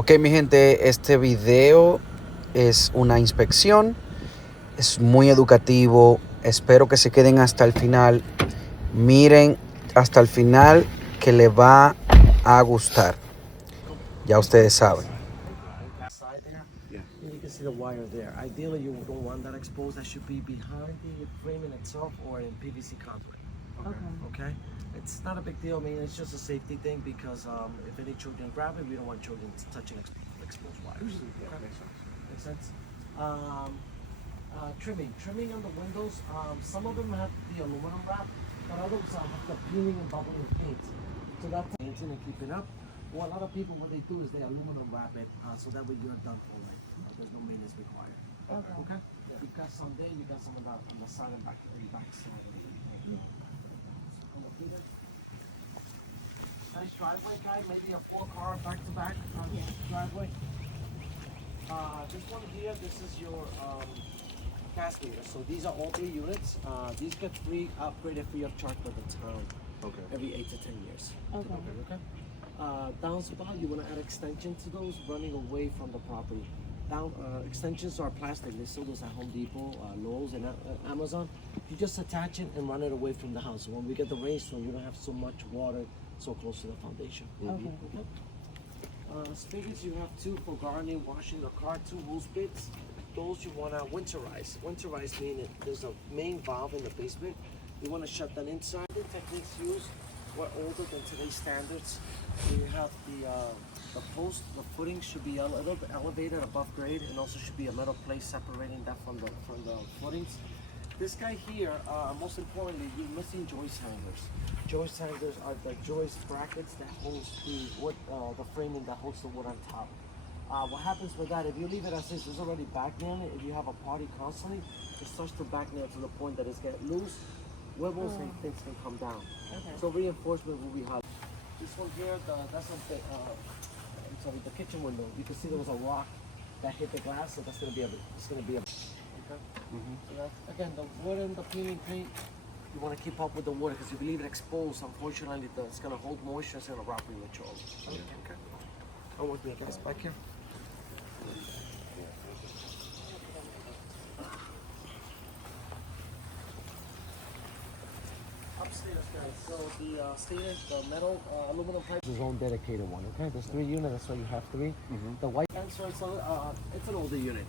Ok, mi gente, este video es una inspección, es muy educativo, espero que se queden hasta el final, miren hasta el final que le va a gustar, ya ustedes saben. Side there, and you can see the wire there. Ideally, you don't want that exposed. That should be behind the framing itself or in PVC conduit. Okay. It's not a big deal. I mean, it's just a safety thing because if any children grab it, we don't want children touching exposed wires. Yeah, makes sense. Makes sense. Trimming on the windows. Some of them have the aluminum wrap, but others have the peeling and bubbling paint. So that's painting and keeping up. Well, a lot of people, what they do is they aluminum wrap it, so that way you're done for life. There's no maintenance required. Okay. You've got some there, you got some on the side and back side. Nice driveway, guy. Maybe a 4-car back-to-back driveway. This one here, this is your gas meter. So these are all 3 units. These get free upgraded free of charge by the town. Okay. Every 8 to 10 years. Okay. Downspout, you want to add extension to those running away from the property. Extensions are plastic. They sell those at Home Depot, Lowe's, and Amazon. You just attach it and run it away from the house. So when we get the rainstorm, you don't have so much water so close to the foundation. Okay. Spigots, you have 2 for gardening, washing the car, 2 wool spits. Those you want to winterize. Winterize meaning there's a main valve in the basement. You want to shut that inside. The techniques used were older than today's standards. You have the post, the footing should be a little bit elevated above grade, and also should be a metal plate separating that from the footings. This guy here, most importantly, you're missing joist hangers. Joist hangers are the joist brackets that holds the wood, the framing that holds the wood on top. What happens with that, if you leave it as is, there's already back nailing. If you have a party constantly, it starts to back nail to the point that it's getting loose. Wibbles and things can come down. Okay. So reinforcement will be hard. This one here, that's a bit, I'm sorry, the kitchen window. You can see there was a rock that hit the glass, so that's gonna be okay. So that's, again, the wood and the peeling paint, you want to keep up with the water because if you leave it exposed, unfortunately, it's gonna hold moisture, it's gonna rot prematurely. Okay. Come with me, guys, back here. Upstairs, guys. So the stairs, the metal aluminum pipe is its own dedicated one. Okay, there's 3 units. That's why you have 3. The white answer, so it's an older unit.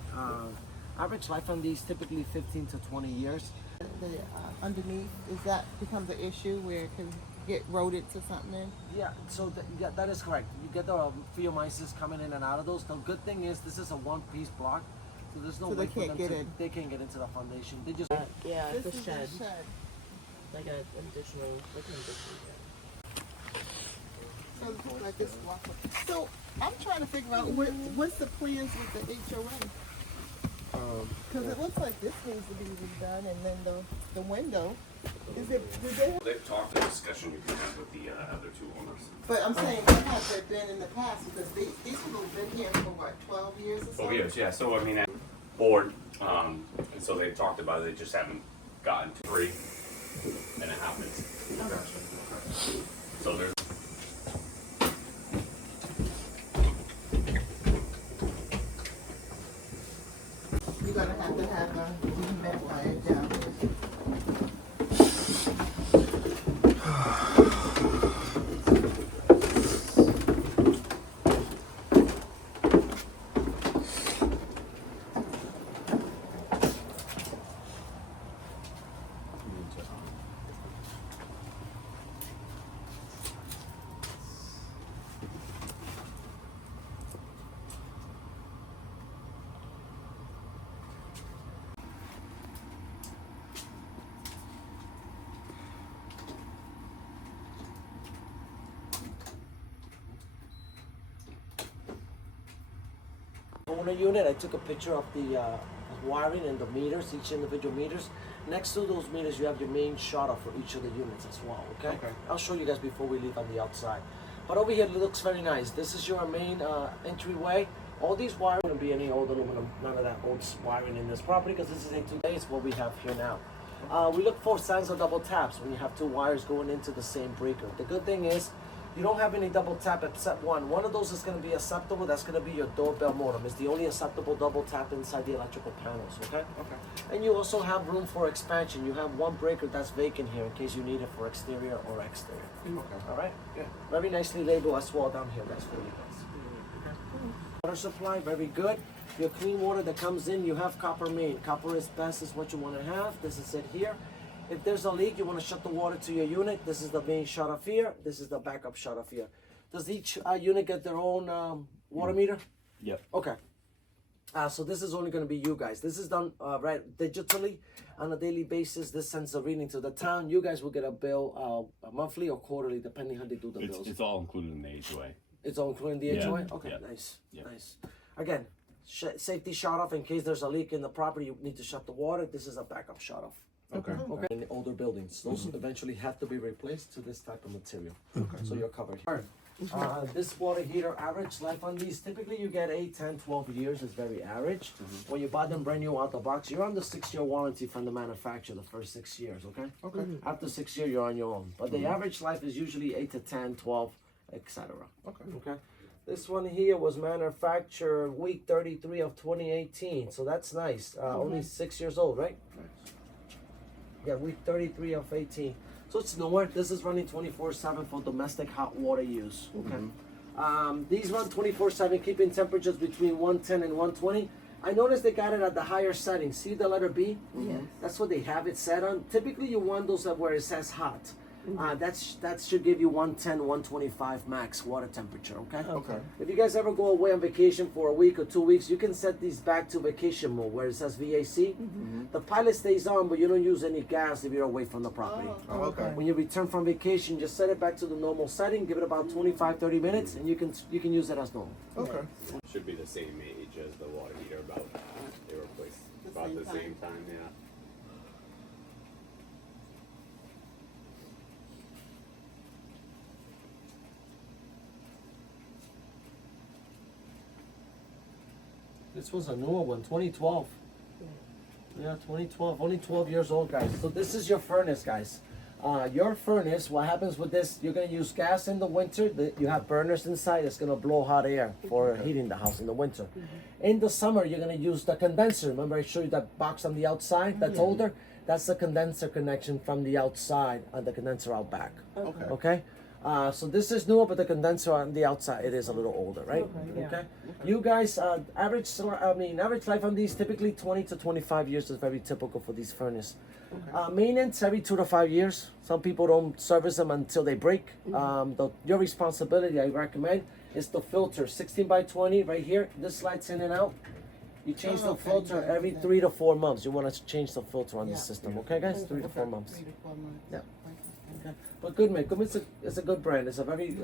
Average life on these typically 15 to 20 years. The underneath, is that becomes an issue where it can get eroded to something? Yeah, so that is correct. You get the pheomyces coming in and out of those. The good thing is this is a one-piece block, so there's no So way they for them can't get to. in. They can't get into the foundation. They just. Yeah, This it's is a shed. a shed. Like an additional So it looks like this walkway. So I'm trying to figure out what's the plans with the HOA? Because it looks like this needs to be redone, and then the window. Is it? Did they? They've talked a discussion you can have with the other 2 owners. But I'm saying, what has it been in the past? Because these people have been here for what, 12 years or so? Oh yes, yeah. So I mean, board, and so they've talked about it. They just haven't gotten to 3, and it happens. So there's. You're gonna have to have a dehumidifier down here. Owner unit, I took a picture of the wiring and the meters, each individual meters. Next to those meters, you have your main shutter for each of the units as well, okay? I'll show you guys before we leave on the outside. But over here, it looks very nice. This is your main entryway. All these wires wouldn't be any old aluminum, none of that old wiring in this property because this is a 2 days what we have here now. We look for signs of double taps when you have 2 wires going into the same breaker. The good thing is You don't have any double tap except one. One of those is going to be acceptable. That's going to be your doorbell modem. It's the only acceptable double tap inside the electrical panels, okay? Okay. And you also have room for expansion. You have one breaker that's vacant here in case you need it for exterior or exterior. Okay. All right? Yeah. Very nicely labeled as well down here. That's for you guys. Water supply, very good. Your clean water that comes in, you have copper main. Copper is best is what you want to have. This is it here. If there's a leak, you want to shut the water to your unit. This is the main shut off here. This is the backup shut off here. Does each unit get their own water meter? Yep. Okay. So this is only going to be you guys. This is done right digitally on a daily basis. This sends a reading to the town. You guys will get a bill monthly or quarterly, depending how they do the bills. It's all included in the HOA. It's all including the Yeah. HOA? Okay, Yeah. nice, Yeah. nice. Again, safety shut off in case there's a leak in the property, you need to shut the water. This is a backup shut off. Okay. Okay. In the older buildings, those eventually have to be replaced to this type of material. Okay. So you're covered here. This water heater, average life on these, typically you get 8, 10, 12 years is very average. When you buy them brand new out the box, you're on the 6-year warranty from the manufacturer the first 6 years, okay? Okay. After 6 years, you're on your own. But the average life is usually 8 to 10, 12, etc. Okay. Okay. This one here was manufactured week 33 of 2018, so that's nice. Only 6 years old, right? Nice. Yeah, week 33 of 18. So it's newer. This is running 24/7 for domestic hot water use. Okay. These run 24/7, keeping temperatures between 110 and 120. I noticed they got it at the higher setting. See the letter B? Yes. That's what they have it set on. Typically, you want those where it says hot. That should give you 110, 125 max water temperature, okay? Okay. If you guys ever go away on vacation for a week or 2 weeks, you can set these back to vacation mode where it says VAC. The pilot stays on, but you don't use any gas if you're away from the property. Oh, okay. When you return from vacation, just set it back to the normal setting, give it about 25, 30 minutes, and you can use it as normal. Okay. Should be the same age as the water heater, about they were placed about the same time, yeah. This was a newer one, 2012. Yeah, 2012, only 12 years old, guys. So this is your furnace, guys. Your furnace, what happens with this, you're gonna use gas in the winter. You have burners inside, it's gonna blow hot air for heating the house in the winter. In the summer, you're gonna use the condenser. Remember I showed you that box on the outside that's older? That's the condenser connection from the outside and the condenser out back. Okay. Okay? So this is newer, but the condenser on the outside, it is a little older, right? Okay. You guys, average life on these, typically 20 to 25 years is very typical for these furnace. Maintenance every 2 to 5 years. Some people don't service them until they break. Your responsibility, I recommend, is the filter, 16 by 20 right here. This slides in and out. You change the filter every 3 to 4 months. You want to change the filter on the system, okay, guys? 3 to 4 months. 3 to 4 months. Yeah. Okay. But Goodman, Goodman's a good brand. It's a very